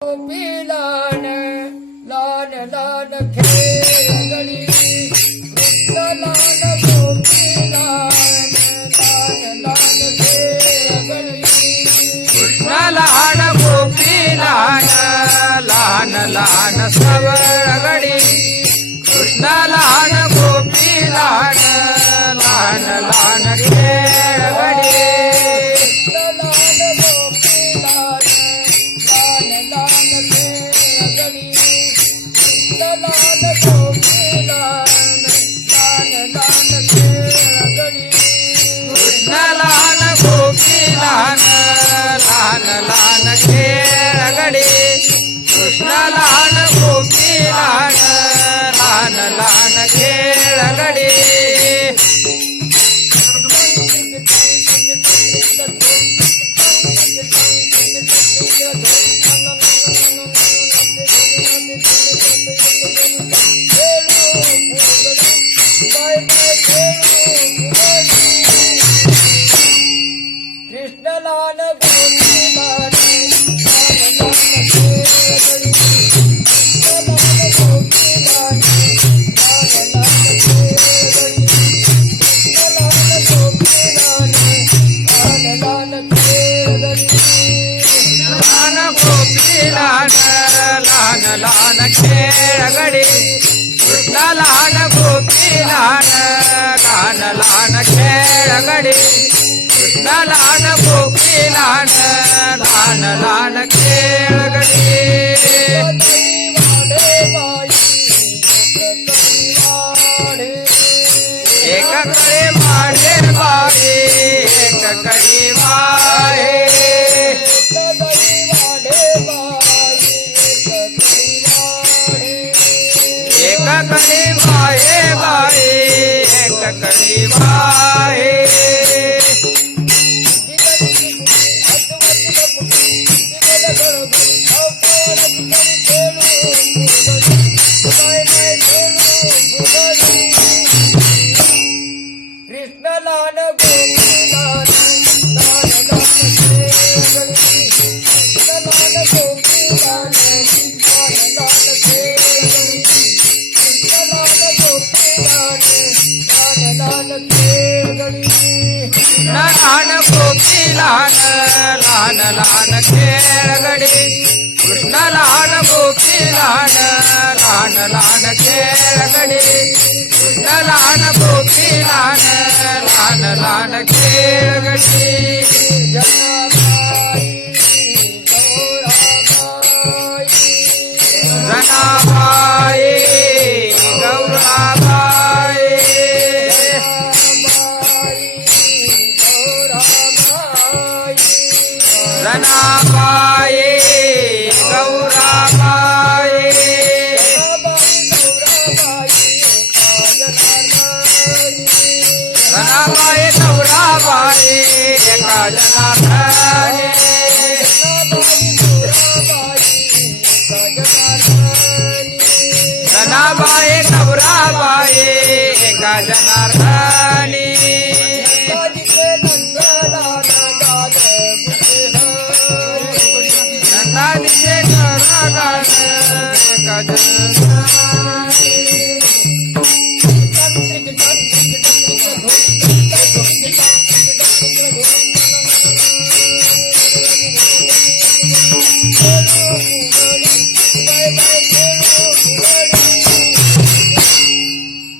गोपीलान लान लान खेळगडी कृष्ण लान गोपीलान लान लान खेळगडी कृष्ण लहान गोपीलान लहान लहान सवळगडी कृष्ण लहान गोपीलान लहान लहान खेळगडी कृष्ण लहान गोपीलान लहान लहान खेळगडी लहान खेळगडी कृष्ण लहान गोपीलान लहान लहान खेळगडी कृष्ण लहान गोपीलान लहान लहान खेळगडी एक कडे माडे बाई एक कडी वाहे एक कडी वाहे बाई एक कडी वाहे कृष्ण लान गोपीलान लहान गोपीलान लहान लहान खेळगडी कृष्ण लहान गोपीलान लहान लहान खेळगडी कृष्ण लहान गोपीलान लहान लहान खेळगडी जनाबाई गौराबाई जनाबाई गौराबाई जनाबाई गौराबाई एका जनार्दनी जनाबाई गौराबाई एका जनार्दनी नंदादीचे घरादार एका जनार्दनी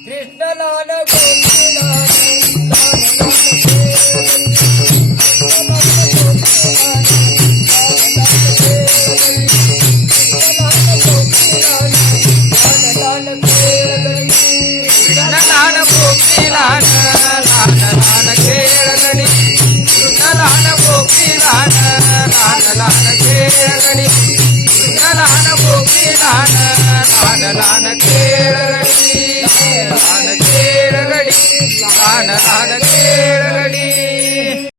कृष्ण लान गोपीलान लहान गोपीलान लहान लहान खेळगडी कृष्ण लहान गोपीलान लहान लहान खेळगडी कृष्ण लहान गोपीलान लहान लहान खेळगडी लहान खेळगडी लहान लहान